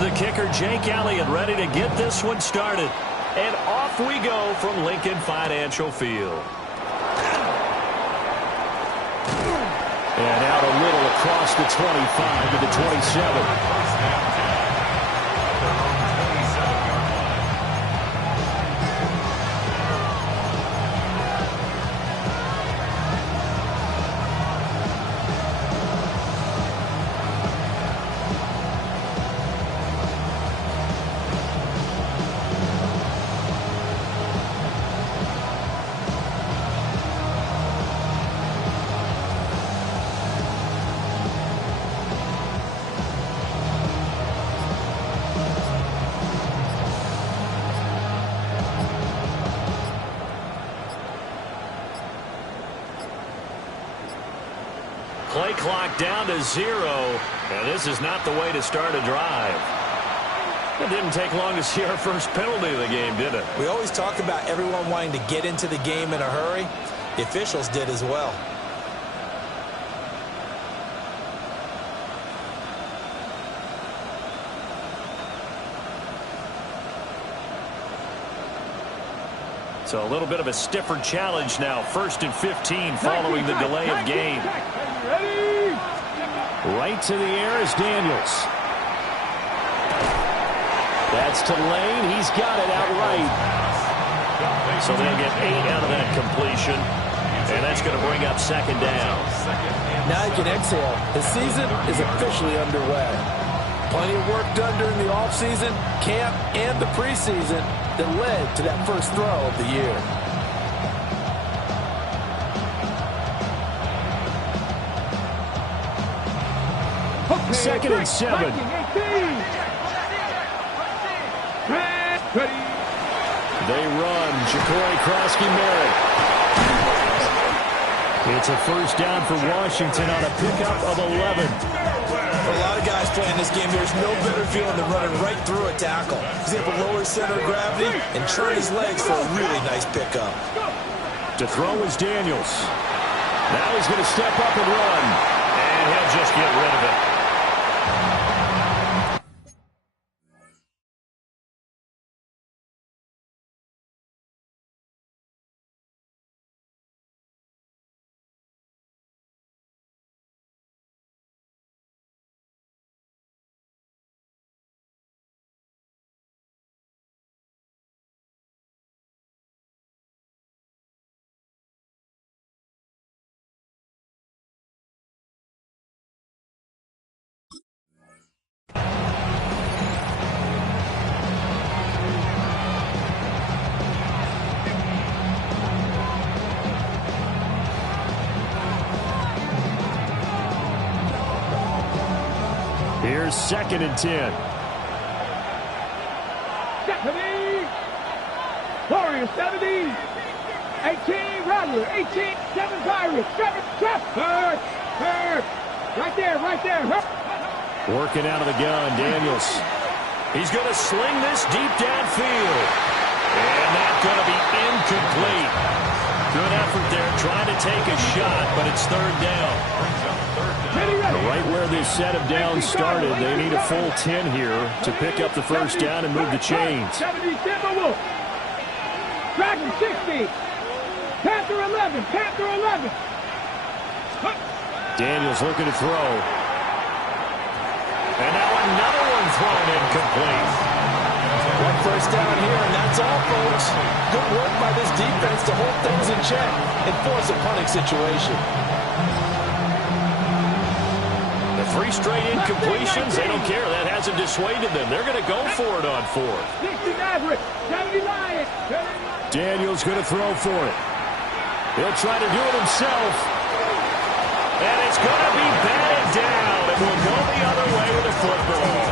the kicker, Jake Elliott, ready to get this one started. And off we go from Lincoln Financial Field. And out a little across the 25 to the 27. Play clock down to 0, and this is not the way to start a drive. It didn't take long to see our first penalty of the game, did it? We always talk about everyone wanting to get into the game in a hurry. The officials did as well. So a little bit of a stiffer challenge now. 1st and 15 following the delay of game. Right to the air is Daniels. That's to Lane. He's got it outright. So they'll get 8 out of that completion. And that's going to bring up 2nd down. Now you can exhale. The season is officially underway. Plenty of work done during the offseason, camp, and the preseason that led to that first throw of the year. Second and 7. They run. Ja'Cory Krosky-Merritt. It's a first down for Washington on a pickup of 11. For a lot of guys playing this game, there's no better feeling than running right through a tackle. He's able to lower his center of gravity and turn his legs for a really nice pickup. To throw is Daniels. Now he's going to step up and run. And he'll just get rid of it. Here's 2nd and 10. Stephanie! Warrior 70! 18, Rattler, 18, 7 Pirates, 7, Hurt! Right there, right there, Hurt! Working out of the gun, Daniels. He's going to sling this deep downfield. And that's going to be incomplete. Good effort there, trying to take a shot, but it's 3rd down. Right where this set of downs started, they need a full 10 here to pick up the first down and move the chains. 70, Timberwolf. Dragon 60. Panther 11, Panther 11. Daniels looking to throw. And now another one thrown incomplete. One first down here, and that's all, folks. Good work by this defense to hold things in check and force a punting situation. 3 straight incompletions. They don't care. That hasn't dissuaded them. They're going to go for it on 4th. 60 Maverick, 70 Lions. Daniels going to throw for it. He'll try to do it himself. And it's going to be batted down. It will go the other way with the football.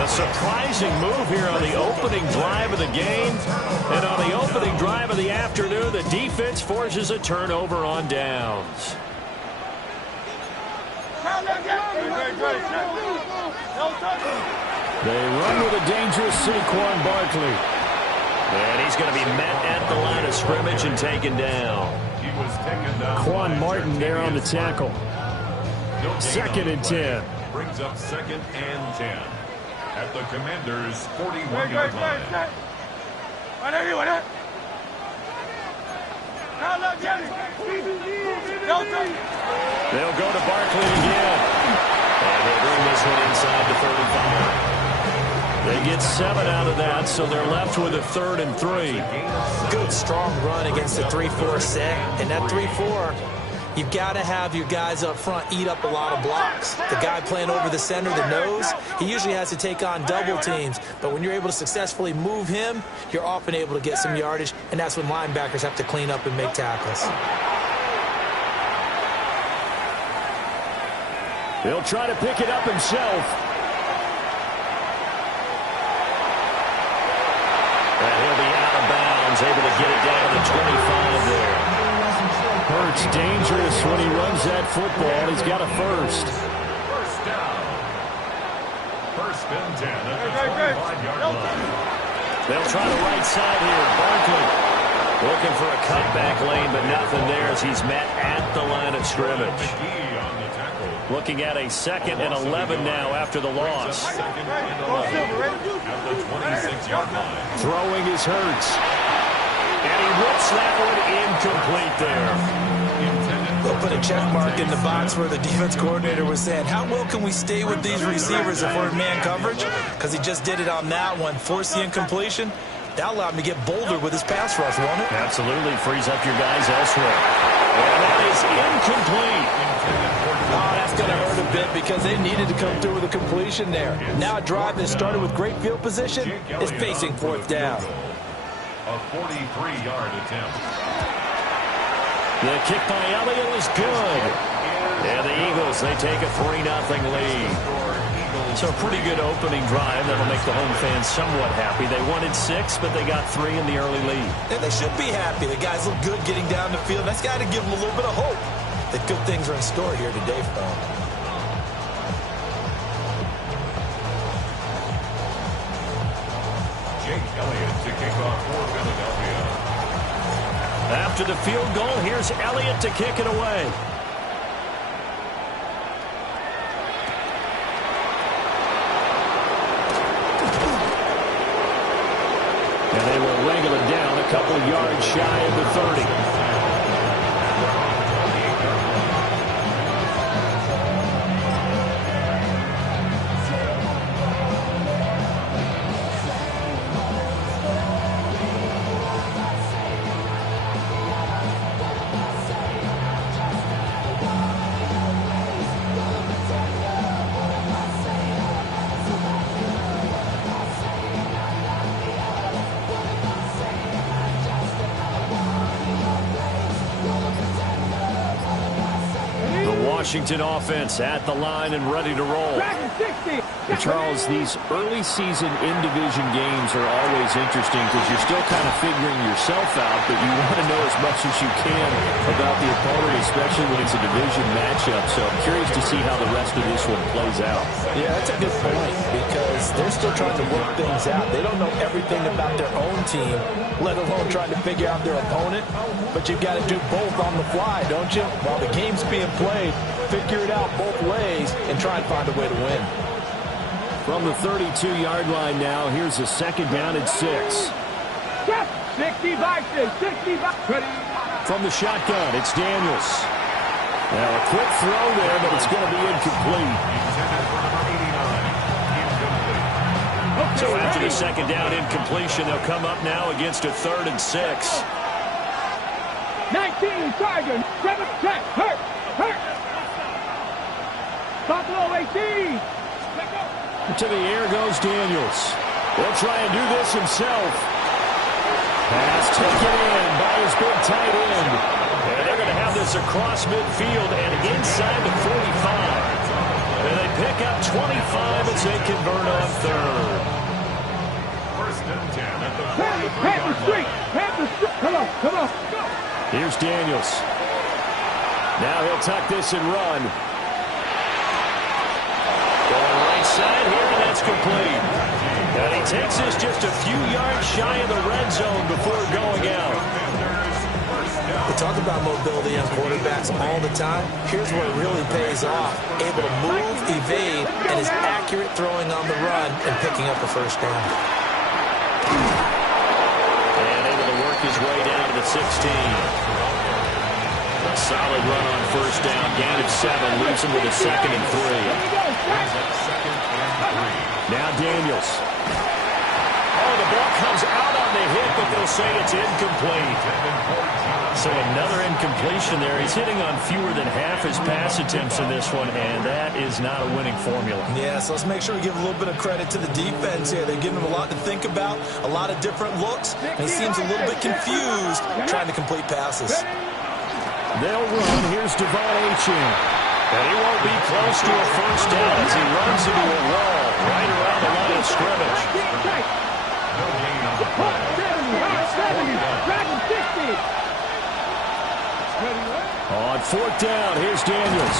A surprising move here on the opening drive of the game. And on the opening drive of the afternoon, the defense forces a turnover on downs. They run with a dangerous Saquon Barkley. And he's going to be met at the line of scrimmage and taken down. Quan Martin there on the tackle. 2nd and 10. Brings up 2nd and 10. at the Commanders' 41-yard line. They'll go to Barkley again. And they'll bring this one inside the 35. They get 7 out of that, so they're left with a 3rd and 3. Good, strong run against the 3-4 set. And that 3-4, you've got to have your guys up front eat up a lot of blocks. The guy playing over the center, the nose, he usually has to take on double teams. But when you're able to successfully move him, you're often able to get some yardage, and that's when linebackers have to clean up and make tackles. He'll try to pick it up himself. And he'll be out of bounds, able to get it down to the 25 there. Hurts dangerous when he runs that football. He's got a first. First down. First and 10 at the 25-yard line. They'll try the right side here. Barkley looking for a cutback lane, but nothing there as he's met at the line of scrimmage. McGee on the tackle. Looking at a 2nd and 11 now after the loss. Second and 11 at the 26-yard line. Throwing is Hurts. And he rips that one incomplete there. They'll put a check mark in the box where the defense coordinator was saying, how well can we stay with these receivers if we're in man coverage? Because he just did it on that one. Force the incompletion. That allowed him to get bolder with his pass rush, won't it? Absolutely. Frees up your guys elsewhere. And that is incomplete. Oh, that's going to hurt a bit because they needed to come through with a completion there. Now a drive that started with great field position is facing 4th down. A 43-yard attempt. The kick by Elliott is good. And the Eagles, they take a 3-0 lead. So a pretty good opening drive. That'll make the home fans somewhat happy. They wanted 6, but they got 3 in the early lead. And they should be happy. The guys look good getting down the field. That's got to give them a little bit of hope that good things are in store here today for them. Jake Elliott to kick off for Philadelphia. After the field goal, here's Elliott to kick it away. And they will wrangle it down a couple of yards shy of the 30. Washington offense at the line and ready to roll. And Charles, these early season in-division games are always interesting because you're still kind of figuring yourself out, but you want to know as much as you can about the opponent, especially when it's a division matchup. So I'm curious to see how the rest of this one plays out. Yeah, that's a good point because they're still trying to work things out. They don't know everything about their own team, let alone trying to figure out their opponent. But you've got to do both on the fly, don't you? While the game's being played, figure it out both ways and try and find a way to win. From the 32-yard line now, here's a 2nd down and 6. 65, 65. From the shotgun, it's Daniels. Now a quick throw there, but it's going to be incomplete. So after the 2nd down incompletion, they'll come up now against a 3rd and 6. 19, Sergeant, 7, check, hurt. Buffalo 18. To the air goes Daniels. He'll try and do this himself. Pass taken in by his big tight end. And they're going to have this across midfield and inside the 45. And they pick up 25 as they convert on 3rd. First and 10 at the 43-yard line. Come on. Go. Here's Daniels. Now he'll tuck this and run. Going right side here, and that's complete. And he takes this just a few yards shy of the red zone before going out. The talk about mobility on quarterbacks all the time. Here's where it really pays off. Able to move, evade, and is accurate throwing on the run and picking up a first down. And able to work his way down to the 16. A solid run on first down. Gain of 7. Leaves him with a 2nd and 3. Now Daniels. Oh, the ball comes out on the hit, but they'll say it's incomplete. So another incompletion there. He's hitting on fewer than half his pass attempts in this one, and that is not a winning formula. Yeah, so let's make sure we give a little bit of credit to the defense here. They're giving him a lot to think about, a lot of different looks, and he seems a little bit confused trying to complete passes. They'll run. Here's Devon Achane. And he won't be close to a first down as he runs into a wall right around the line of scrimmage. No gain on the play. 70, 60. On 4th down, here's Daniels.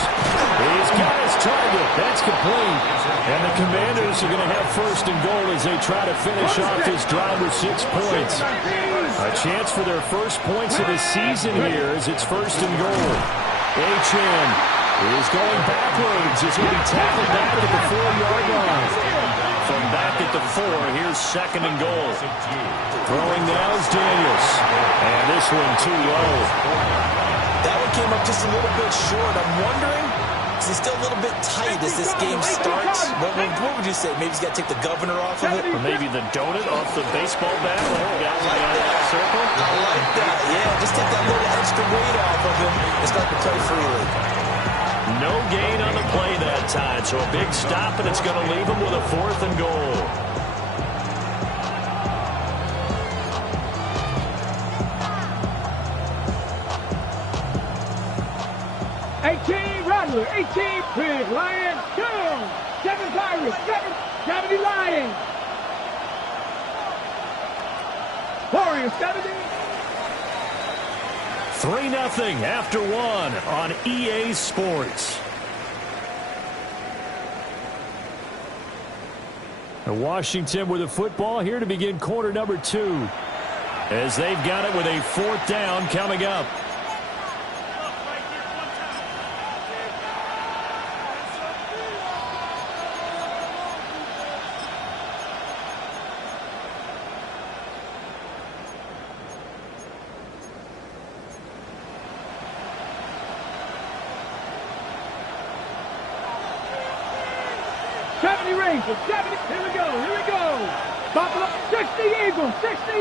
He's got his target. That's complete. And the Commanders are going to have 1st and goal as they try to finish off this drive with 6 points. A chance for their first points of the season here as it's 1st and goal. Achane is going backwards. He's going to be tackled back at the 4-yard line. From back at the 4, here's 2nd and goal. Throwing now is Daniels. And this one too low. That one came up just a little bit short. I'm wondering, is he still a little bit tight as this game starts? What would you say? Maybe he's got to take the governor off of it? Or maybe the donut off the baseball bat. Circle. I like that. Yeah, just take that little extra weight off of him and start to play freely. No gain on the play that time, so a big stop, and it's going to leave him with a 4th and goal. Rattler, 18, Pig, Lions, 2, 7 Pirates, 70 Lions. Warriors, 70. 3-0 after 1 on EA Sports. Washington with the football here to begin quarter number 2. As they've got it with a 4th down coming up. Rangers, 70, here we go. Buffalo, 60 Eagles, 60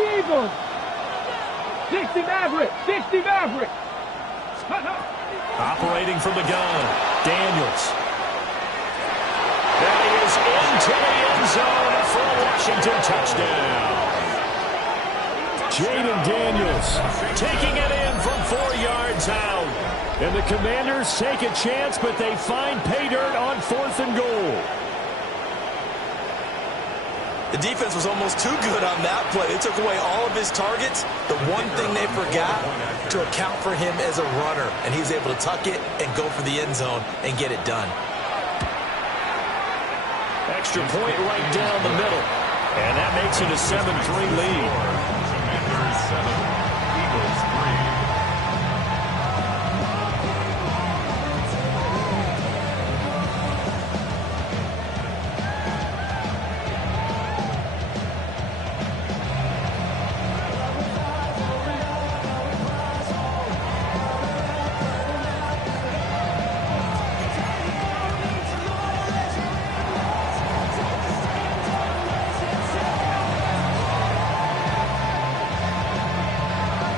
Mavericks. Operating from the gun, Daniels. And he is into the end zone for a Washington touchdown. Jaden Daniels taking it in from 4 yards out. And the Commanders take a chance, but they find pay dirt on 4th and goal. The defense was almost too good on that play. They took away all of his targets. The one thing they forgot, to account for him as a runner. And he was able to tuck it and go for the end zone and get it done. Extra point right down the middle. And that makes it a 7-3 lead. Commanders 7, Eagles 3.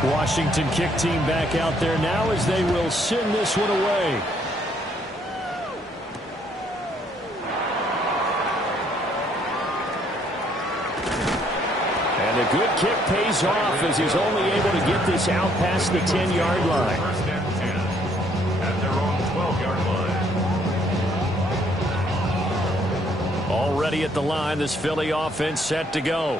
Washington kick team back out there now as they will send this one away. And a good kick pays off as he's only able to get this out past the 10-yard line. First and 10 at their own 12-yard line. Already at the line, this Philly offense set to go.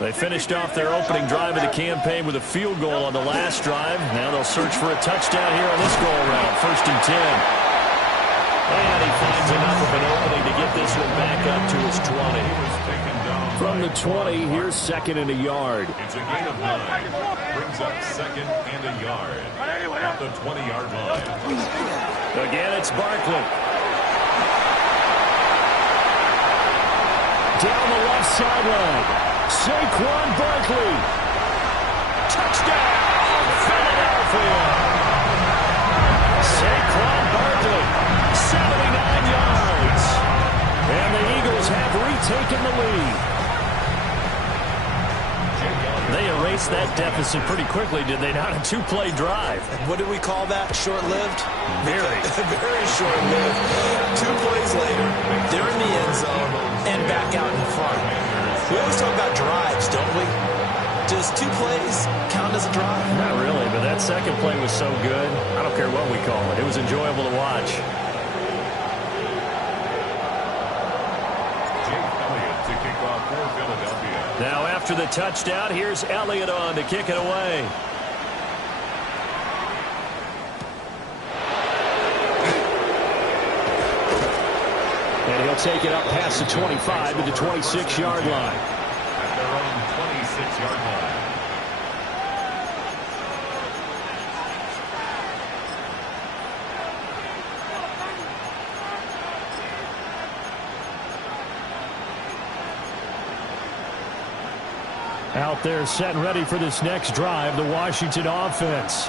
They finished off their opening drive of the campaign with a field goal on the last drive. Now they'll search for a touchdown here on this go-around. 1st and 10. And he finds enough of an opening to get this one back up to his 20. He was taken down From the 20, here's second and a yard. It's a gain of 9. Brings up second and a yard at the 20-yard line. Again, it's Barkley. Down the left sideline. Saquon Barkley. Touchdown, Philadelphia. Saquon Barkley, 79 yards. And the Eagles have retaken the lead. They erased that deficit pretty quickly, did they not? A two-play drive. What do we call that? Short-lived? Very. Very short-lived. 2 plays later, they're in the end zone and back out in front. We always talk about drives, don't we? Does 2 plays count as a drive? Not really, but that second play was so good. I don't care what we call it. It was enjoyable to watch. Now after the touchdown, here's Elliott on to kick it away. And he'll take it up past the 25 to the 26-yard line. At their own 26-yard line. Out there set and ready for this next drive, the Washington offense.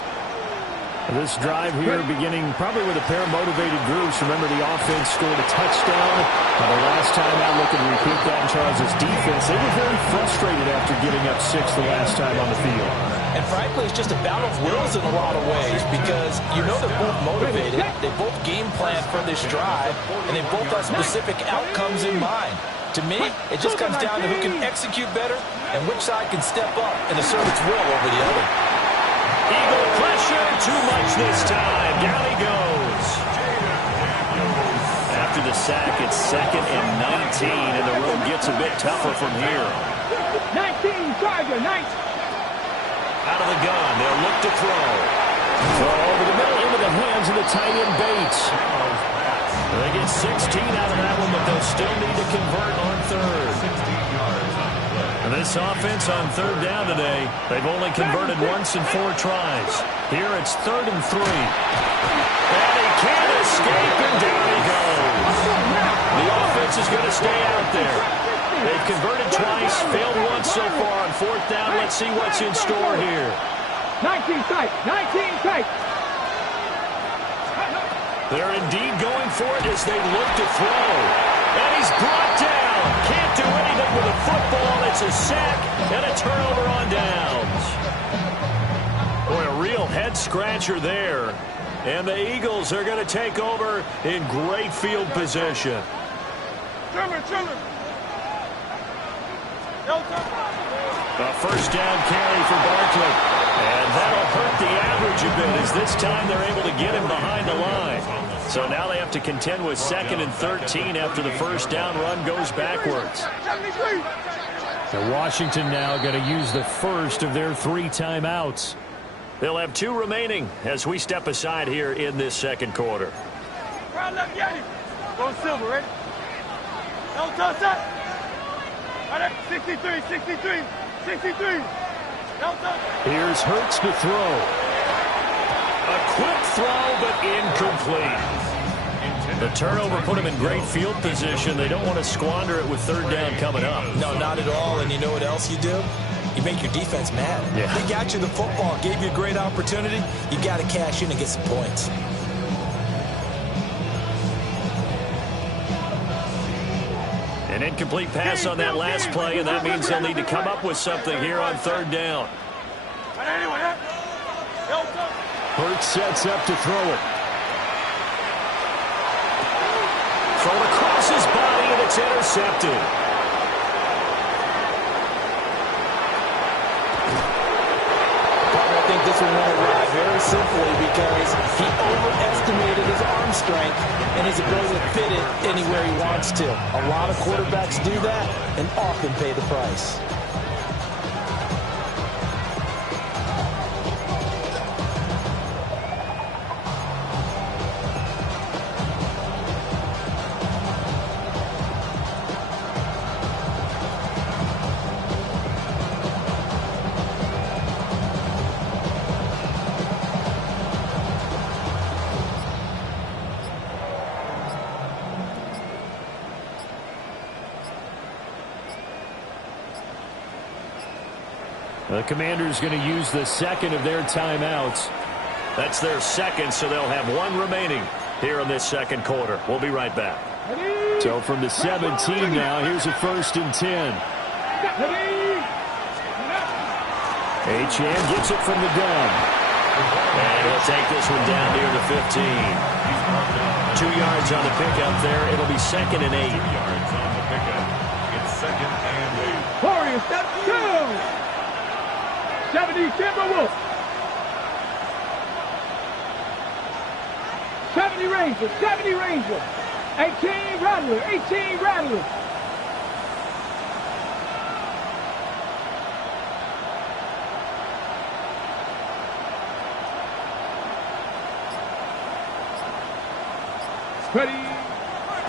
This drive here beginning probably with a pair of motivated groups. Remember, the offense scored a touchdown. The last time out, looking to repeat that in Charles' defense. They were very frustrated after giving up 6 the last time on the field. And frankly, it's just a battle of wills in a lot of ways because you know they're both motivated. They both game plan for this drive, and they both have specific outcomes in mind. To me, it just comes down to who can execute better and which side can step up and assert its will over the other. Eagle pressure, too much this time. Down he goes. After the sack, it's second and 19, and the road gets a bit tougher from here. 19, Charger, 19. Out of the gun, they'll look to throw. Throw over the middle into the hands of the tight end Bates. They get 16 out of that one, but they'll still need to convert on third. And this offense on third down today, they've only converted once in 4 tries. Here it's 3rd and 3. And he can't escape, and down he goes. The offense is going to stay out there. They've converted twice, failed once so far on 4th down. Let's see what's in store here. 19 tight, 19 tight. They're indeed going for it as they look to throw. And he's brought down. Can't do anything with a football. It's a sack and a turnover on downs. Boy, a real head-scratcher there. And the Eagles are going to take over in great field position. A first down carry for Barkley. And that'll hurt the average a bit as this time they're able to get him behind the line. So now they have to contend with 2nd and 13 after the first down run goes backwards. So Washington now going to use the first of their 3 timeouts. They'll have 2 remaining as we step aside here in this second quarter. Go Silver, ready? No touch that. 63, 63, 63. No touch. Here's Hurts to throw. A quick throw, but incomplete. The turnover put him in great field position. They don't want to squander it with 3rd down coming up. No, not at all. And you know what else you do? You make your defense mad. Yeah. They got you the football, gave you a great opportunity. You got to cash in and get some points. An incomplete pass on that last play, and that means they'll need to come up with something here on 3rd down. Hurts sets up to throw it. Thrown across his body, and it's intercepted. I think this one went away very simply because he overestimated his arm strength and his ability to fit it anywhere he wants to. A lot of quarterbacks do that and often pay the price. The Commanders going to use the second of their timeouts. That's their second, so they'll have one remaining here in this second quarter. We'll be right back. So from the 17 now, here's a 1st and 10. Achane gets it from the gun. And he'll take this one down near the 15. 2 yards on the pickup there. It'll be 2nd and 8. 2 yards on the pickup. It's 2nd and 8. Warriors, step 2. 70 Timberwolves. 70 Rangers, 70 Rangers. 18 Rattlers, 18 Rattlers. Ready.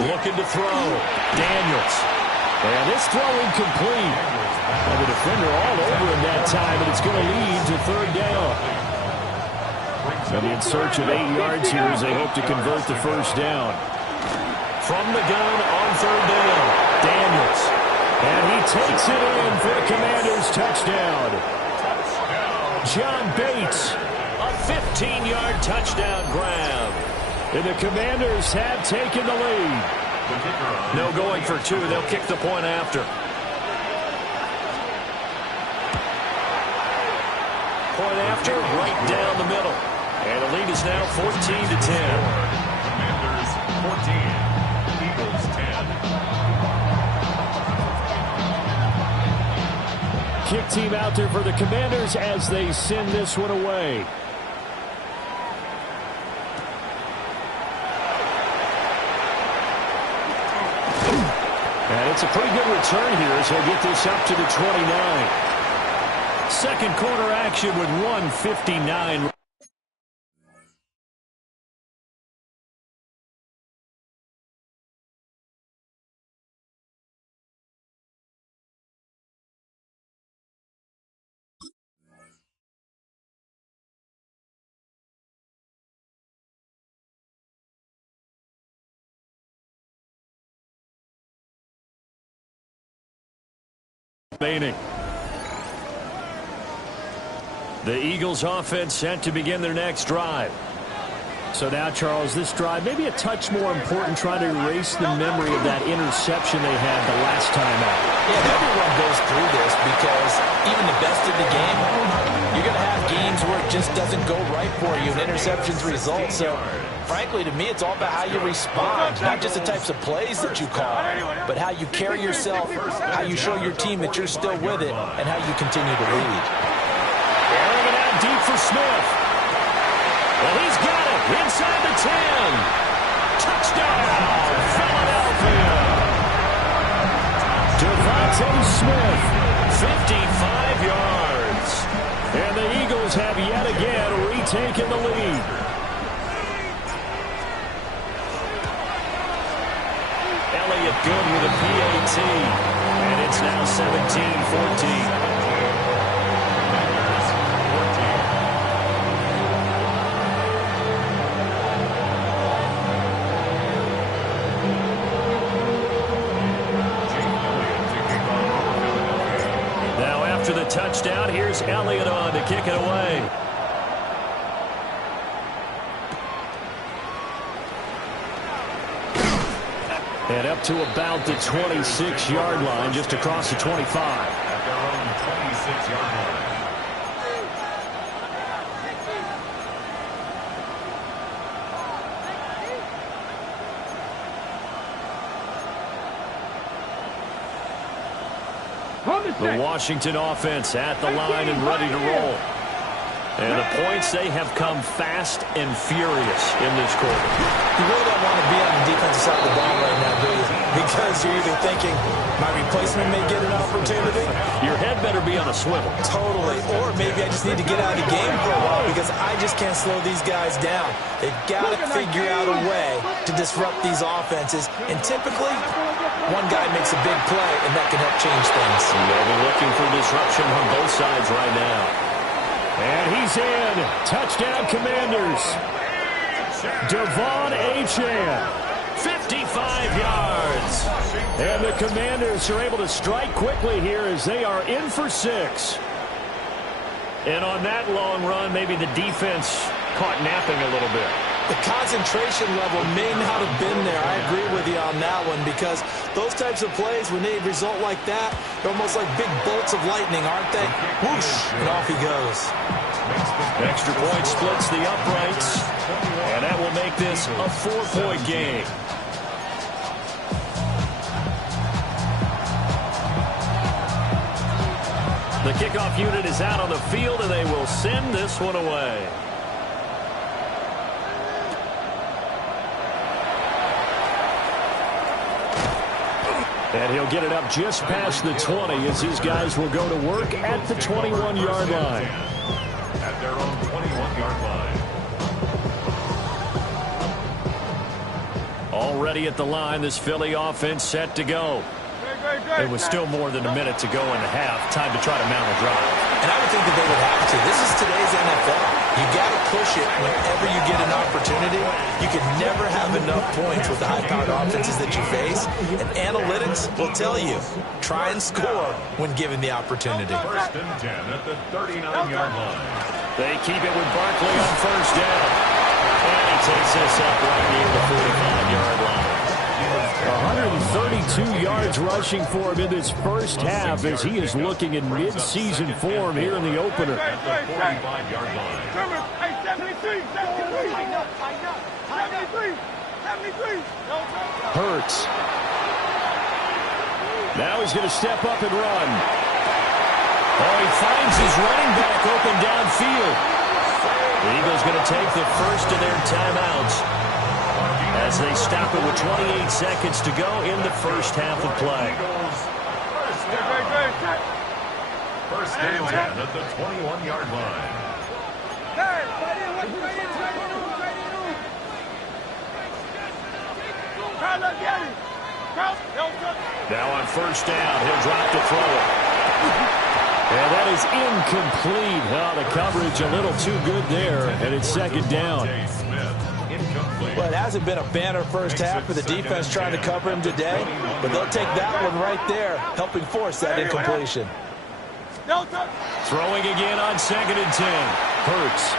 Looking to throw. Daniels. And this throw incomplete. And the defender all over him that time, and it's going to lead to 3rd down. And in search of 8 yards here as they hope to convert the 1st down. From the gun on 3rd down, Daniels. And he takes it in for the Commanders' touchdown. John Bates, a 15-yard touchdown grab. And the Commanders have taken the lead. No going for 2. They'll kick the point after. Point after, right down the middle. And the lead is now 14 to 10. Commanders 14, Eagles 10. Kick team out there for the Commanders as they send this one away. And it's a pretty good return here as he'll get this up to the 29. Second quarter action with 1:59. Remaining. The Eagles offense set to begin their next drive. So now, Charles, this drive maybe a touch more important, trying to erase the memory of that interception they had the last time out. Yeah, everyone goes through this because even the best of the game, you're going to have games where it just doesn't go right for you and interceptions result. So, frankly, to me, it's all about how you respond, not just the types of plays that you call, but how you carry yourself, how you show your team that you're still with it, and how you continue to lead. Airing it out deep for Smith. Well, he's got it inside the 10. Touchdown, Philadelphia. Devontae Smith, 55 yards. And the Eagles have yet again retaken the lead. Elliott good with a PAT. And it's now 17-14. After the touchdown, here's Elliott on to kick it away. And up to about the 26-yard line, just across the 25. At their own 26-yard line. The Washington offense at the line and ready to roll. And the points, they have come fast and furious in this quarter. You really don't want to be on the defensive side of the ball right now, do you? Because you're either thinking, my replacement may get an opportunity. Your head better be on a swivel. Totally. Or maybe I just need to get out of the game for a while because I just can't slow these guys down. They've got to figure out a way to disrupt these offenses. And typically, one guy makes a big play, and that can help change things. They'll be looking for disruption on both sides right now. And he's in. Touchdown, Commanders. Devon Achane, 55 yards. And the Commanders are able to strike quickly here as they are in for 6. And on that long run, maybe the defense caught napping a little bit. The concentration level may not have been there. I agree with you on that one, because those types of plays, when they result like that, they're almost like big bolts of lightning, aren't they? Whoosh, and off he goes. Extra point splits the uprights, and that will make this a 4-point game. The kickoff unit is out on the field, and they will send this one away. And he'll get it up just past the 20 as these guys will go to work at the 21-yard line. At their own 21-yard line. Already at the line, this Philly offense set to go. It was still more than a minute to go in the half. Time to try to mount a drive. And I would think that they would have to. This is today's NFL. You got to push it whenever you get an opportunity. You can never have enough points with the high-powered offenses that you face. And analytics will tell you, try and score when given the opportunity. First and 10 at the 39-yard line. They keep it with Barkley on first down. And he takes this up right near the 45-yard line. 132 yards rushing for him in this first half as he is looking in mid-season form here in the opener. At the 45-yard line. 73. Hurts. Now he's going to step up and run. Oh, he finds his running back open downfield. The Eagles going to take the first of their timeouts as they stop it with 28 seconds to go in the first half of play. First and 10 at the 21-yard line. Now on first down, he'll drop to throw it. And that is incomplete. Oh, the coverage a little too good there, and it's second down. Well, it hasn't been a banner first half for the defense trying to cover him today, but they'll take that one right there, helping force that incompletion. Throwing again on second and 10. Hurts.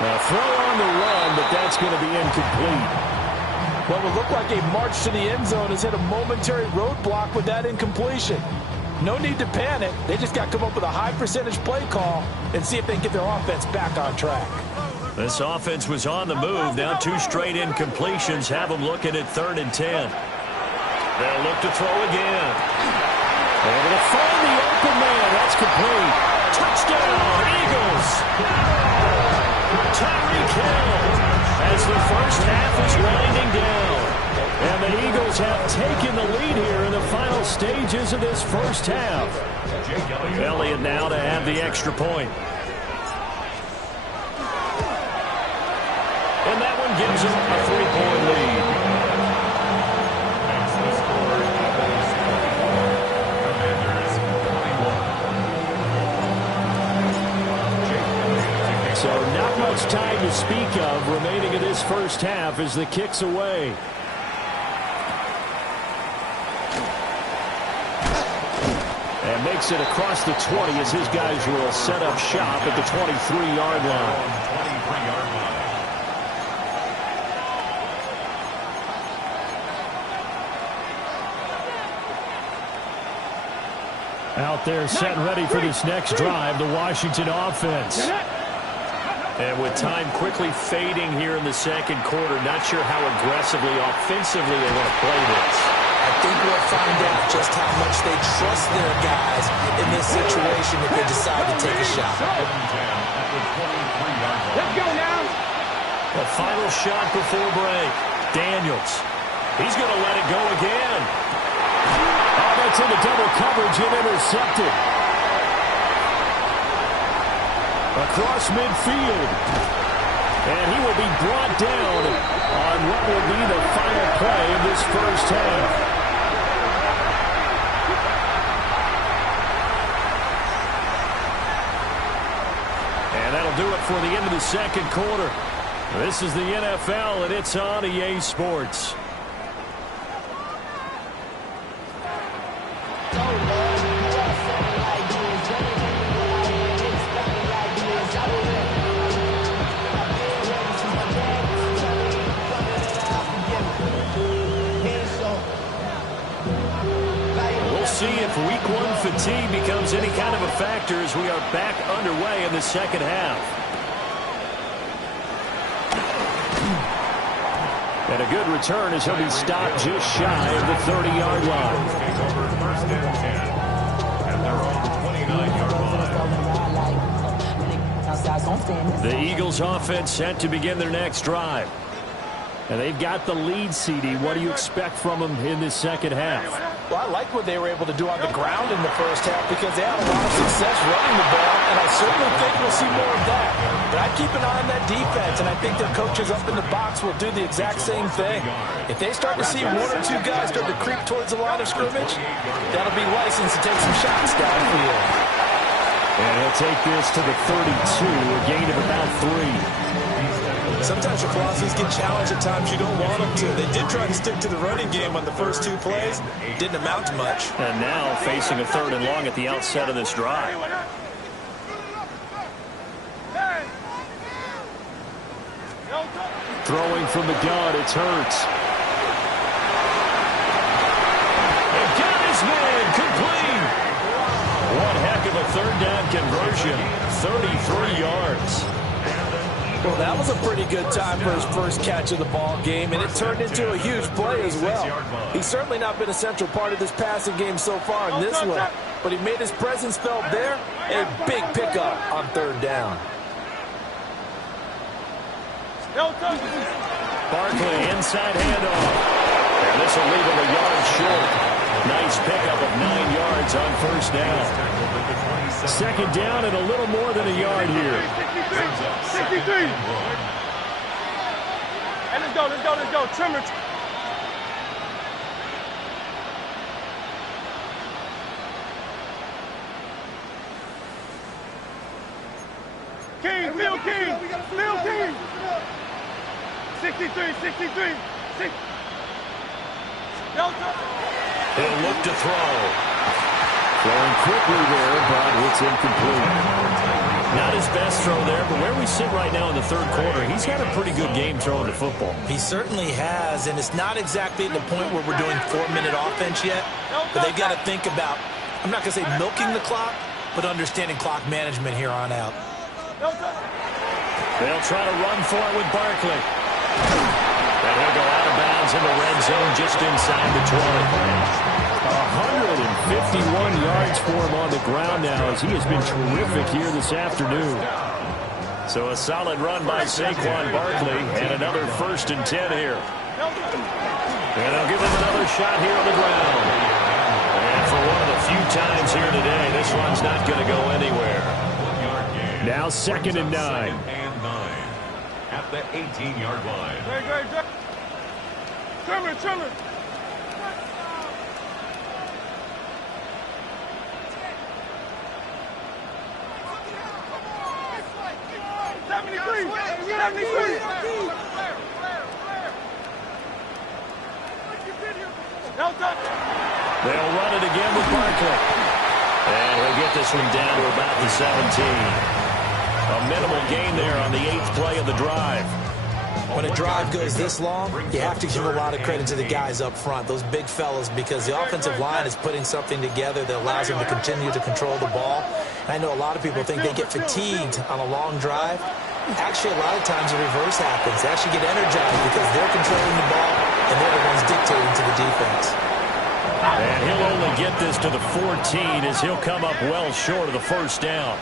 Now throw on the run, but that's going to be incomplete. What would look like a march to the end zone has hit a momentary roadblock with that incompletion. No need to panic. They just got to come up with a high percentage play call and see if they can get their offense back on track. This offense was on the move. Now 2 straight incompletions have them looking at third and 10. They'll look to throw again. Able to find the open man. That's complete. Touchdown, Eagles. Tyreek Hill as the first half is winding down. And the Eagles have taken the lead here in the final stages of this first half. Elliott now to have the extra point. And that one gives them a 3-point lead. So not much time to speak of remaining in this first half as the kick's away. And makes it across the 20 as his guys will set up shop at the 23-yard line. Out there set and ready for this next drive, the Washington offense. And with time quickly fading here in the second quarter, not sure how aggressively, offensively they want to play this. I think we'll find out just how much they trust their guys in this situation if they decide to take a shot. Let's go now. A final shot before break. Daniels. He's going to let it go again. Oh, that's into double coverage and intercepted. Across midfield. And he will be brought down on what will be the final play of this first half. And that'll do it for the end of the second quarter. This is the NFL, and it's on EA Sports. is any kind of a factor as we are back underway in the second half. And a good return as he'll be stopped just shy of the 30-yard line. First and 10 at their own 29-yard line. The Eagles offense set to begin their next drive. And they've got the lead, CD. What do you expect from them in this second half? Well, I like what they were able to do on the ground in the first half because they had a lot of success running the ball, and I certainly think we'll see more of that. But I keep an eye on that defense, and I think their coaches up in the box will do the exact same thing. If they start to see one or two guys start to creep towards the line of scrimmage, that'll be license to take some shots downfield. And he'll take this to the 32, a gain of about 3. Sometimes your philosophies get challenged at times you don't want them to. They did try to stick to the running game on the first 2 plays. Didn't amount to much. And now facing a 3rd and long at the outset of this drive. Throwing from the gun, it's Hurts. And got his man complete. One heck of a 3rd down conversion. 33 yards. Well, that was a pretty good time for his first catch of the ball game, and it turned into a huge play as well. He's certainly not been a central part of this passing game so far in this one, but he made his presence felt there. A big pickup on 3rd down. Barkley inside handoff. And this will leave him a yard short. Nice pickup of 9 yards on 1st down. 2nd down and a little more than a yard here. 63. Hey, let's go. Trimmer. King, Phil King. 63. He'll look to throw. Throwing quickly there, but it's incomplete. Not his best throw there, but where we sit right now in the 3rd quarter, he's had a pretty good game throwing the football. He certainly has, and it's not exactly at the point where we're doing 4-minute offense yet, but they've got to think about, I'm not going to say milking the clock, but understanding clock management here on out. They'll try to run for it with Barkley. And he'll go out of bounds in the red zone just inside the 20. 151 yards for him on the ground now as he has been terrific here this afternoon. So a solid run by Saquon Barkley and another 1st and 10 here. And they'll give him another shot here on the ground. And for one of the few times here today, this one's not going to go anywhere. Now 2nd and 9. At the 18-yard line. Trimmer. 73. They'll run it again with Barkley. And he'll get this one down to about the 17. A minimal gain there on the 8th play of the drive. When a drive goes this long, you have to give a lot of credit to the guys up front, those big fellas, because the offensive line is putting something together that allows them to continue to control the ball. And I know a lot of people think they get fatigued on a long drive. Actually, a lot of times the reverse happens. They actually get energized because they're controlling the ball, and they're the ones dictating to the defense. And he'll only get this to the 14 as he'll come up well short of the 1st down.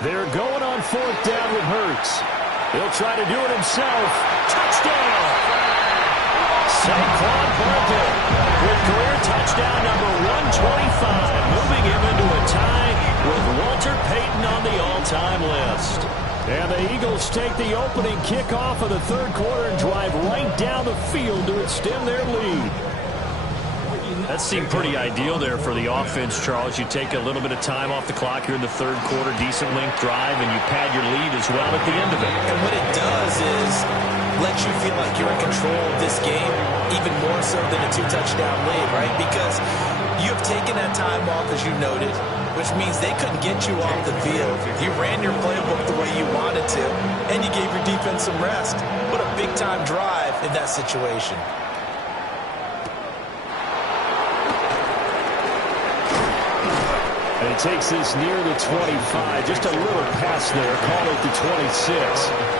They're going on 4th down with Hurts. He'll try to do it himself. Touchdown! Saquon Barkley with career touchdown number 125, moving him into a tie with Walter Payton on the all-time list. And the Eagles take the opening kickoff of the 3rd quarter and drive right down the field to extend their lead. That seemed pretty ideal there for the offense, Charles. You take a little bit of time off the clock here in the 3rd quarter, decent length drive, and you pad your lead as well at the end of it. And what it does is let you feel like you're in control of this game, even more so than a 2-touchdown lead, right? Because You have taken that time off, as you noted, which means they couldn't get you off the field. You ran your playbook the way you wanted to, and you gave your defense some rest. What a big-time drive in that situation. And he takes this near the 25. Just a little pass there. Call it the 26.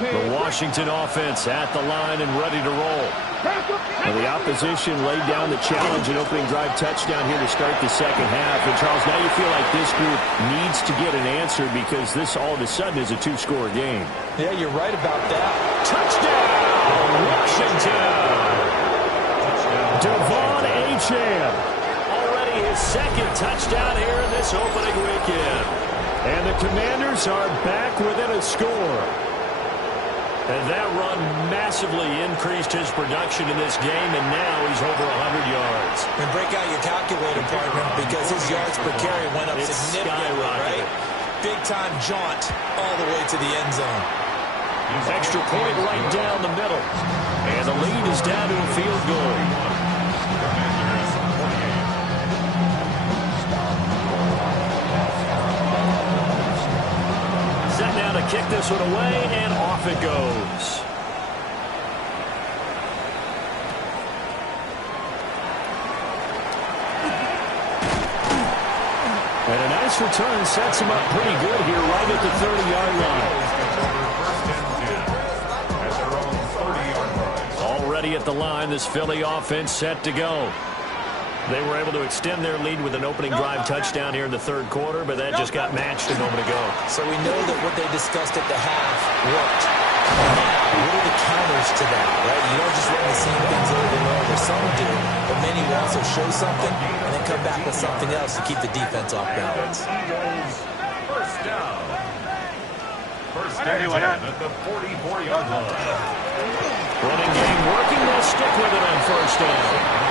The Washington offense at the line and ready to roll. Well, the opposition laid down the challenge and opening drive touchdown here to start the second half. And, Charles, now you feel like this group needs to get an answer because this all of a sudden is a two-score game. Yeah, you're right about that. Touchdown, Washington! Devon Achane. Already his second touchdown here in this opening weekend. And the Commanders are back within a score. And that run massively increased his production in this game, and now he's over 100 yards. And break out your calculator, partner, because his yards per carry went up significantly, right? Big-time jaunt all the way to the end zone. Extra point right down the middle. And the lead is down to a field goal. Set now to kick this one away, and off it goes. And a nice return sets him up pretty good here right at the 30-yard line. Already at the line, this Philly offense set to go. They were able to extend their lead with an opening drive touchdown here in the third quarter, but that just got matched a moment ago. So we know that what they discussed at the half worked. Now, what are the counters to that, right? You don't just run the same things over and over. Some do, but many will also show something and then come back with something else to keep the defense off balance. First down. First down at the 44-yard line. Running game working, they'll stick with it on first down.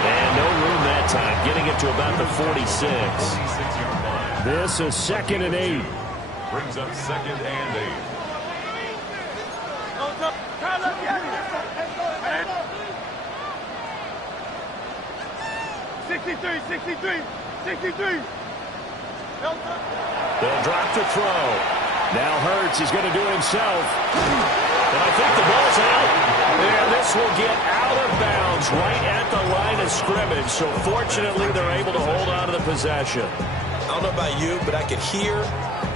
And no room that time, getting it to about the 46. 46-yard line. This is 2nd and 8. Brings up 2nd and 8. 63. They'll drop the throw. Now Hurts is going to do it himself. And I think the ball's out. And this will get out of bounds right at the line of scrimmage. So fortunately, they're able to hold on to the possession. I don't know about you, but I could hear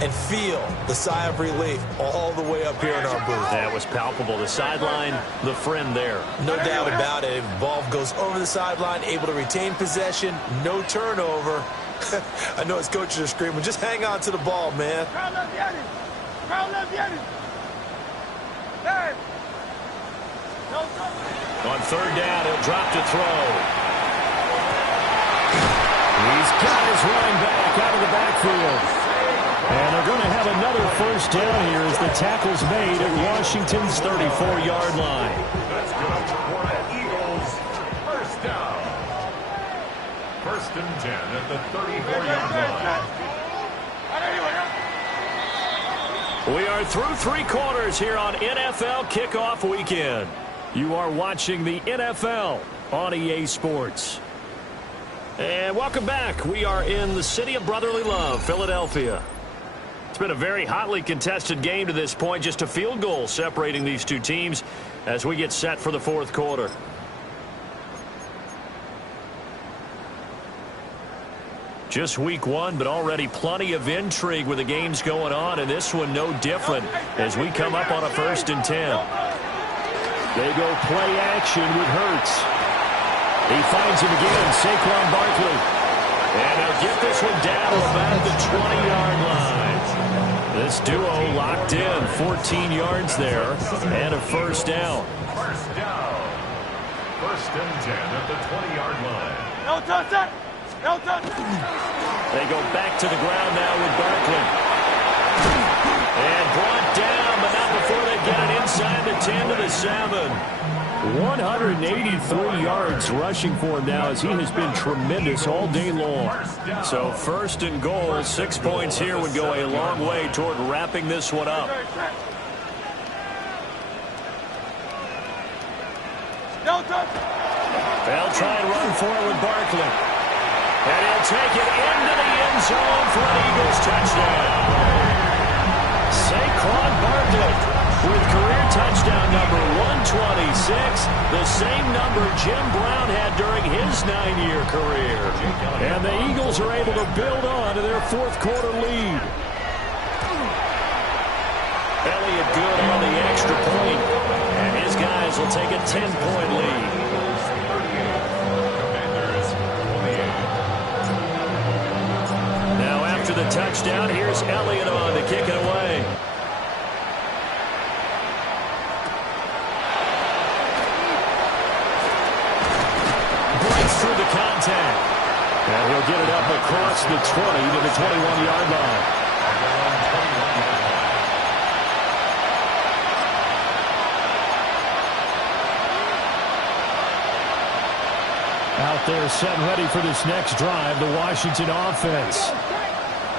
and feel the sigh of relief all the way up here in our booth. That was palpable. The sideline, the friend there. No doubt about it. Ball goes over the sideline, able to retain possession, no turnover. I know his coaches are screaming, just hang on to the ball, man. On third down, he'll drop to throw. He's got his running back out of the backfield. And they're going to have another first down here as the tackle's made at Washington's 34-yard line. That's good for the Eagles. First down. 1st and 10 at the 34-yard line. We are through 3 quarters here on NFL Kickoff Weekend. You are watching the NFL on EA Sports. And welcome back. We are in the city of brotherly love, Philadelphia. It's been a very hotly contested game to this point. Just a field goal separating these two teams as we get set for the fourth quarter. Just week 1, but already plenty of intrigue with the games going on, and this one no different as we come up on a 1st and 10. They go play action with Hurts. He finds him again, Saquon Barkley. And they'll get this one down to about the 20-yard line. This duo locked in, 14 yards there, and a first down. First down. 1st and 10 at the 20-yard line. No touchdown. They go back to the ground now with Barkley. And brought down, but not before they get it inside the 10 to the 7. 183 yards rushing for him now as he has been tremendous all day long. So 1st and goal, 6 points here would go a long way toward wrapping this one up. They'll try and run for it with Barkley. And he'll take it into the end zone for an Eagles touchdown. Saquon Barkley with career touchdown number 126, the same number Jim Brown had during his 9-year career. And the Eagles are able to build on to their fourth quarter lead. Elliott good on the extra point, and his guys will take a 10-point lead. Now after the touchdown, here's Elliott on to kick it away. Through the contact. And he'll get it up across the 20 to the 21-yard line. Out there set and ready for this next drive, the Washington offense.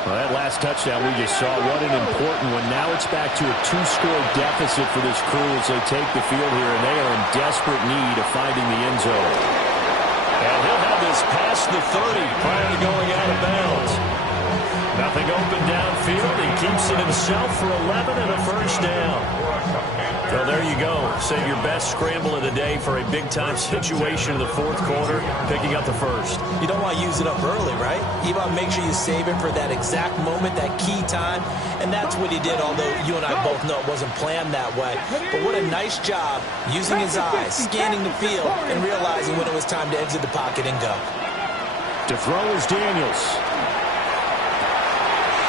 Well, that last touchdown we just saw, what an important one. Now it's back to a 2-score deficit for this crew as they take the field here, and they are in desperate need of finding the end zone. And he'll have this past the 30 prior to going out of bounds. Nothing open downfield. He keeps it himself for 11 and a first down. So there you go. Save your best scramble of the day for a big-time situation in the fourth quarter, picking up the first. You don't want to use it up early, right? You want to make sure you save it for that exact moment, that key time. And that's what he did, although you and I both know it wasn't planned that way. But what a nice job using his eyes, scanning the field, and realizing when it was time to exit the pocket and go. To throw is Daniels.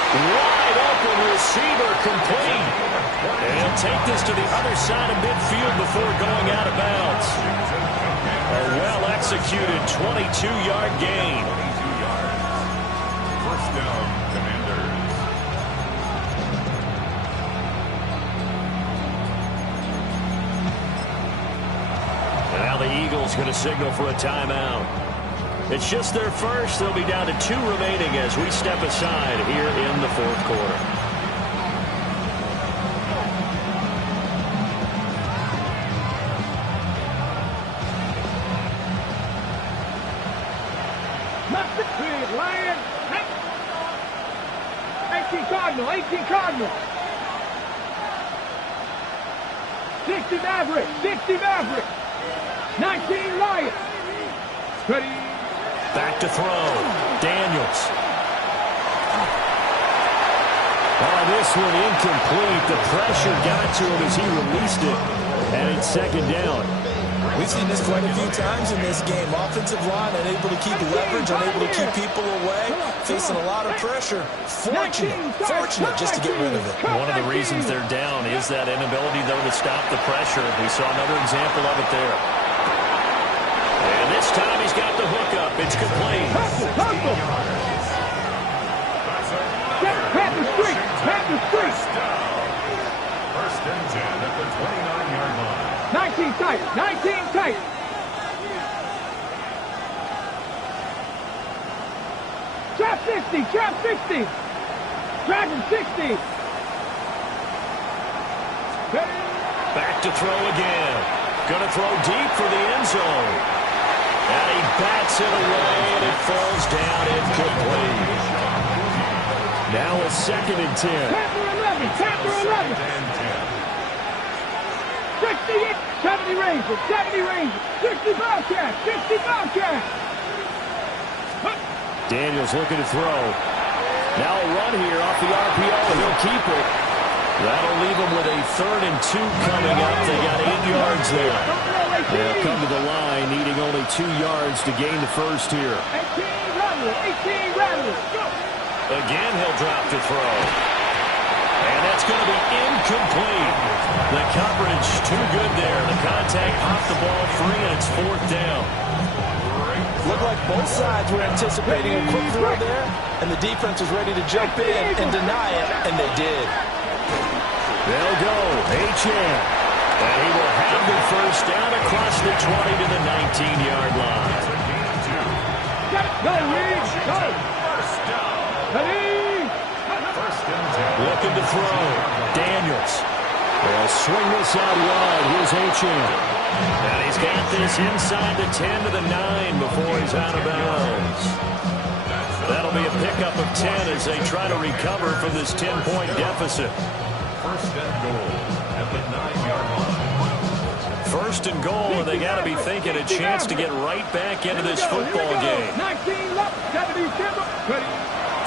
Wide open receiver, complete. And he'll take this to the other side of midfield before going out of bounds. A well-executed 22-yard gain. First down, Commanders. And now the Eagles going to signal for a timeout. It's just their first. They'll be down to 2 remaining as we step aside here in the fourth quarter. Lions. 18 Cardinal. 18 Cardinal. 60 Maverick. 60 Maverick. 19 Lions. Ready. Back to throw. Daniels. Oh, this one incomplete. The pressure got to him as he released it. And it's second down. We've seen this quite a few times in this game. Offensive line unable to keep leverage, unable to keep people away, facing a lot of pressure. Fortunate just to get rid of it. One of the reasons they're down is that inability, though, to stop the pressure. We saw another example of it there. And this time he's got the hook up. It's complete. Pat the street. Pat the street. First and 10 at the 29-yard line. 19 tight. 19 tight. Trap 60. Trap 60. Dragon 60. Back to throw again. Going to throw deep for the end zone. And he bats it away, and it falls down incomplete. Now a second and 10. Tapper 11. Tapper 11. 60, 70 Rangers, 70 Rangers, 60 Bobcats, 60 Bobcats. Daniels looking to throw. Now a run here off the RPO, and he'll keep it. That'll leave him with a 3rd and 2 coming up. They got 8 yards there. They'll come to the line, needing only 2 yards to gain the first here. 18 Rattler, 18 Rattler. Again, he'll drop to throw. And that's going to be incomplete. The coverage too good there. The contact popped the ball free, and it's 4th down. Looked like both sides were anticipating a quick throw there, and the defense was ready to jump in and deny it, and they did. They'll go. Achane. And he will have the first down across the 20 to the 19-yard line. Go, Reed. Go. Ready. Looking to throw. Daniels. They'll swing this out wide. Here's Achane. And he's got this inside the 10 to the 9 before he's out of bounds. That'll be a pickup of 10 as they try to recover from this 10-point deficit. First and goal at the 9-yard line. First and goal, and they got to be thinking a chance to get right back into this football game. 19 left, 70,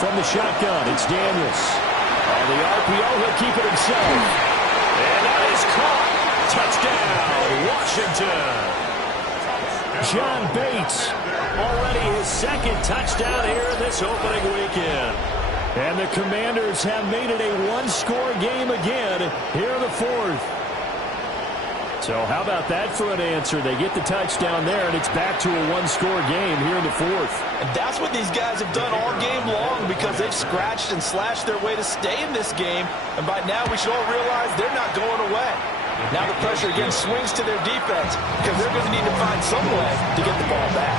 From the shotgun, it's Daniels. On the RPO, he'll keep it himself. And that is caught. Touchdown, Washington. John Bates, already his second touchdown here in this opening weekend. And the Commanders have made it a one-score game again here in the fourth. So how about that for an answer? They get the touchdown there, and it's back to a one-score game here in the fourth. And that's what these guys have done all game long because they've scratched and slashed their way to stay in this game. And by now we should all realize they're not going away. Now the pressure again swings to their defense because they're going to need to find some way to get the ball back.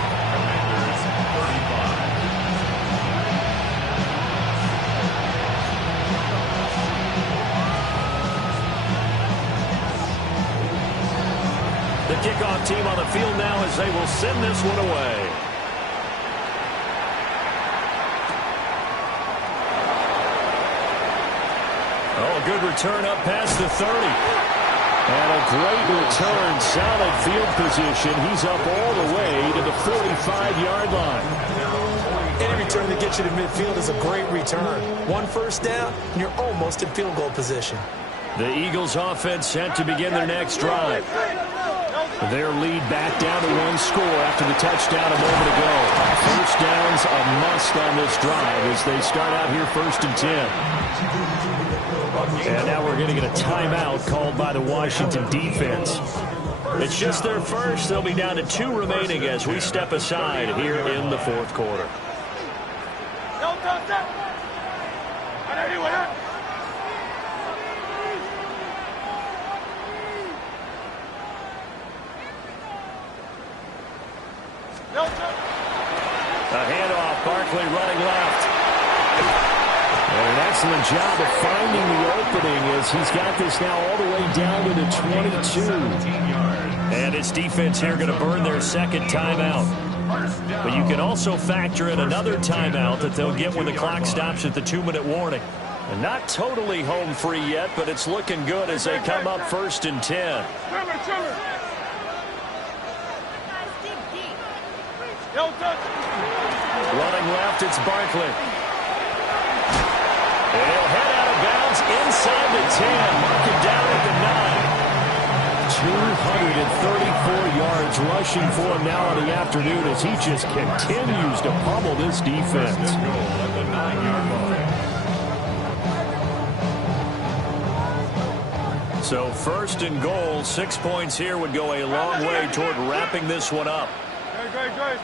The kickoff team on the field now as they will send this one away. Oh, a good return up past the 30. And a great return, solid field position. He's up all the way to the 45-yard line. Any return that gets you to midfield is a great return. One first down, and you're almost in field goal position. The Eagles offense set to begin their next drive. Their lead back down to one score after the touchdown a moment ago. First down's a must on this drive as they start out here first and 10. And now we're going to get a timeout called by the Washington defense. It's just their first. They'll be down to 2 remaining as we step aside here in the fourth quarter. A handoff, Barkley running left. And an excellent job of finding the opening as he's got this now all the way down to the 22. And his defense here going to burn their second timeout. But you can also factor in another timeout that they'll get when the clock stops at the 2-minute warning. And not totally home free yet, but it's looking good as they come up first and 10. Running left, it's Barkley. And he'll head out of bounds inside the 10. Mark it down at the 9. 234 yards rushing for him now on the afternoon as he just continues to pummel this defense. So first and goal, 6 points here would go a long way toward wrapping this one up. Great.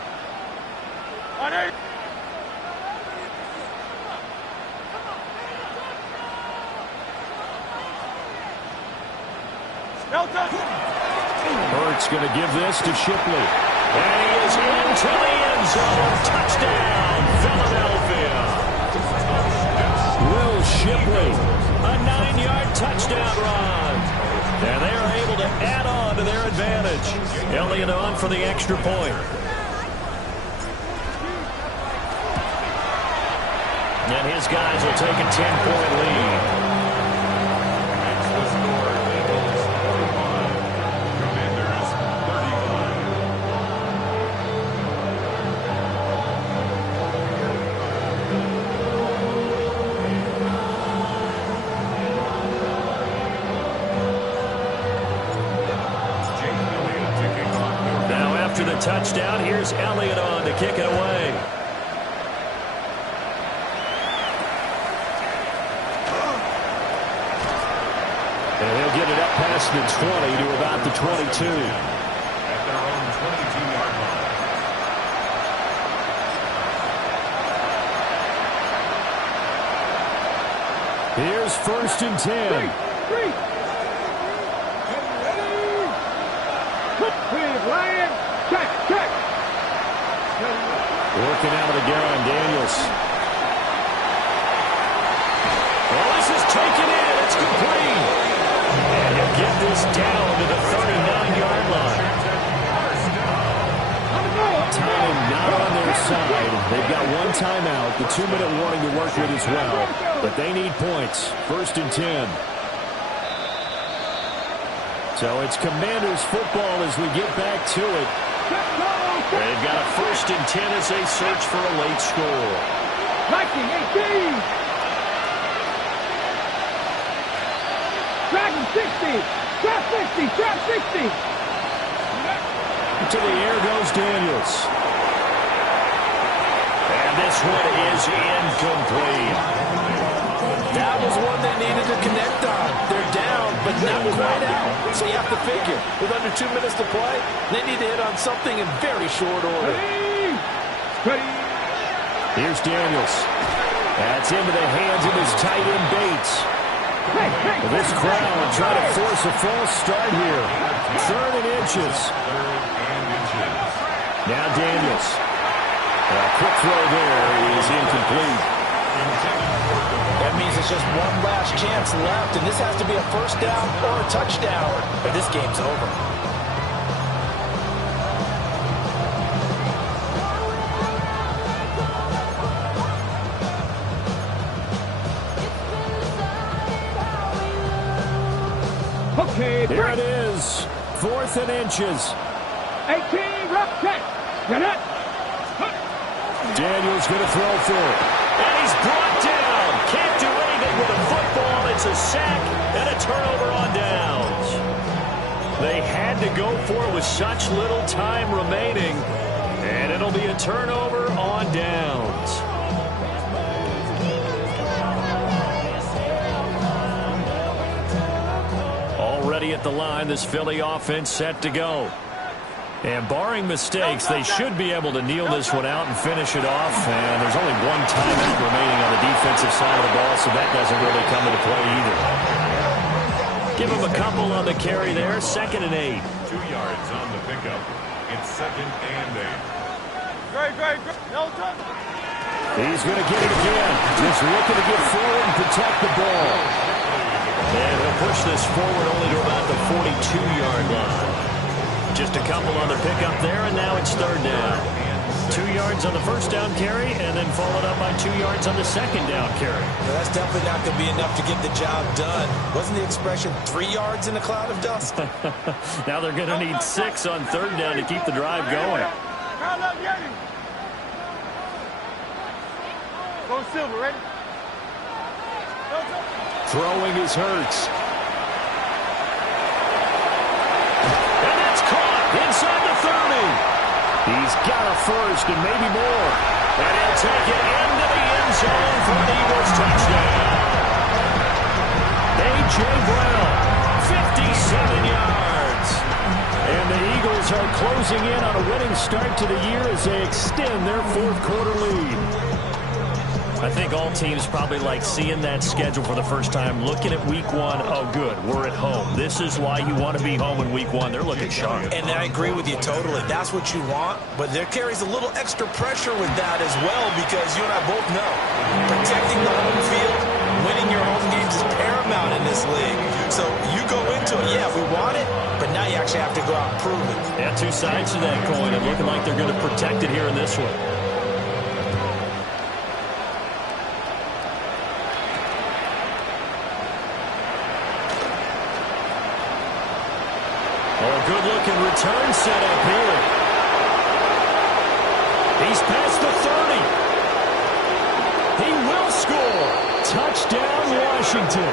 Hurts going to give this to Shipley. And he is into the end zone. Touchdown, Philadelphia. Will Shipley, a 9-yard touchdown run. And they are able to add on to their advantage. Elliott on for the extra point. And his guys will take a 10-point lead. Touchdown. Here's Elliott on to kick it away. And he'll get it up past the 20 to about the 22. At their own 22-yard line. Here's first and 10. Working out of the gun, Daniels. Well, this is taken in. It's complete. And he'll get this down to the 39-yard line. side. They've got one timeout, the 2-minute warning to work with as well. But they need points. 1st and 10. So it's Commanders football as we get back to it. They've got a 1st and 10 as they search for a late score. 19-18. Dragon 60. Trap 60. Trap 60. To the air goes Daniels. And this one is incomplete. That was one they needed to connect on. They're down, but not quite out. So you have to figure, with under 2 minutes to play, they need to hit on something in very short order. Ready. Here's Daniels. That's into the hands of his tight end Bates. Well, this crowd trying to force a false start here. 3rd and inches. Now Daniels. A quick throw there is incomplete. That means it's just one last chance left, and this has to be a 1st down or a touchdown, or this game's over. Okay, There it is. 4th and inches. 18, rough check. Get it. Daniels going to throw for it. And he's brought down. Can't do anything with a football. It's a sack and a turnover on downs. They had to go for it with such little time remaining. And it'll be a turnover on downs. Already at the line, this Philly offense set to go. And barring mistakes, they should be able to kneel this one out and finish it off. And there's only one timeout remaining on the defensive side of the ball, so that doesn't really come into play either. Give him a couple on the carry there. 2nd and 8. 2 yards on the pickup. It's 2nd and 8. Great. He's going to get it again. Just looking to get forward and protect the ball. And he'll push this forward only to about the 42-yard line. Just a couple on the pickup there, and now it's 3rd down. 2 yards on the 1st down carry, and then followed up by 2 yards on the 2nd down carry. Well, that's definitely not going to be enough to get the job done. Wasn't the expression 3 yards in a cloud of dust? Now they're going to need 6 on 3rd down to keep the drive going. Go Silver, ready? Throwing is Hurts. Inside the 30. He's got a 1st and maybe more. And he'll take it into the end zone for an Eagles touchdown. A.J. Brown, 57 yards. And the Eagles are closing in on a winning start to the year as they extend their 4th quarter lead. I think all teams probably like seeing that schedule for the first time, looking at week 1. Oh, good, we're at home. This is why you want to be home in week 1. They're looking sharp. And I agree with you totally. That's what you want, but there carries a little extra pressure with that as well, because you and I both know protecting the home field, winning your home games is paramount in this league. So you go into it, yeah, we want it, but now you actually have to go out and prove it. Yeah, 2 sides to that coin, and looking like they're going to protect it here in this one. Good-looking return set up here. He's past the 30. He will score. Touchdown, Washington.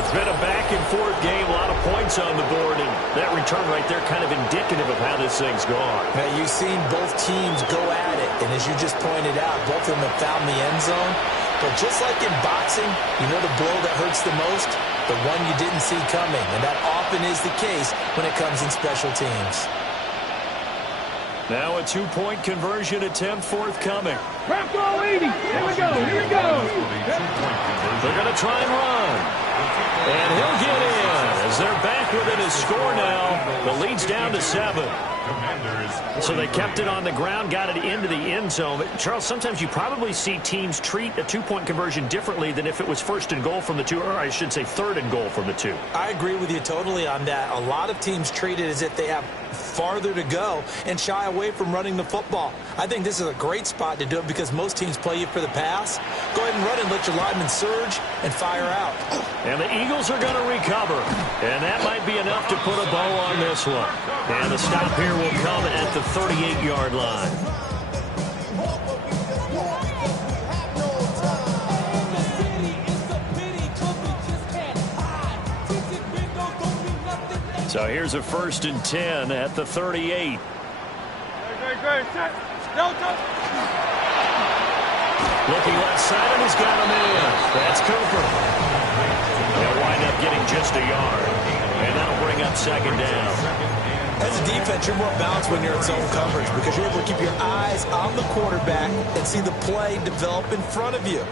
It's been a back-and-forth game, a lot of points on the board, and that return right there kind of indicative of how this thing's gone. Now, you've seen both teams go at it, and as you just pointed out, both of them have found the end zone. But just like in boxing, you know the blow that hurts the most? The one you didn't see coming, and that often is the case when it comes in special teams. Now a 2-point conversion attempt forthcoming. Bronco 80. Here we go. They're going to try and run. And he'll get in as they're back within his score now. The lead's down to 7. Commanders. So they kept it on the ground, got it into the end zone. But Charles, sometimes you probably see teams treat a two-point conversion differently than if it was first and goal from the 2, or I should say third and goal from the 2. I agree with you totally on that. A lot of teams treat it as if they have farther to go and shy away from running the football. I think this is a great spot to do it because most teams play you for the pass. Go ahead and run and let your linemen surge and fire out. And the Eagles are going to recover. And that might be enough to put a bow on this one. And the stop here will come at the 38-yard line. So here's a 1st and 10 at the 38. Looking left side, and he's got him in. That's Cooper. They'll wind up getting just a yard. And that'll bring up 2nd down. As a defense, you're more balanced when you're in zone coverage because you're able to keep your eyes on the quarterback and see the play develop in front of you.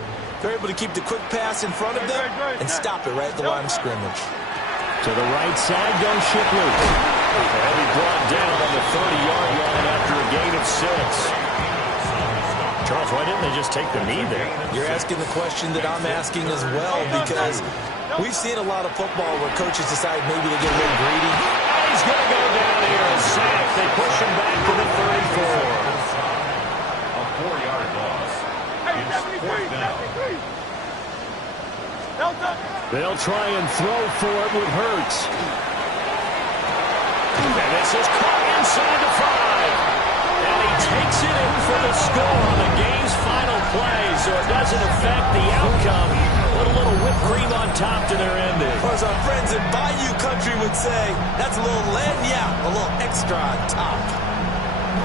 They're able to keep the quick pass in front of them and stop it right at the line of scrimmage. To the right side goes Shipley. And he brought down on the 30-yard line after a gain of 6. Charles, why didn't they just take the knee there? You're asking the question that I'm asking as well because we've seen a lot of football where coaches decide maybe to get a little greedy. And he's going to go down here and sack. They push him back to the 34. A 4-yard loss. It's 4th down. They'll try and throw for it with Hurts. And this is caught inside the 5. And he takes it in for the score on the game's final play, so it doesn't affect the outcome. Put a little whipped cream on top to their ending. Or as our friends in Bayou Country would say, that's a little lagniappe, a little extra on top.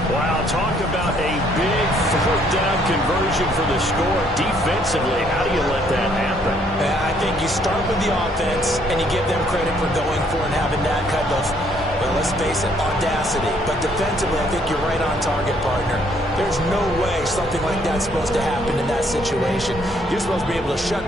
Wow, talk about a big 4th down conversion for the score. Defensively, how do you let that happen? I think you start with the offense and you give them credit for going for and having that kind of, well, let's face it, audacity. But defensively, I think you're right on target, partner. There's no way something like that's supposed to happen in that situation. You're supposed to be able to shut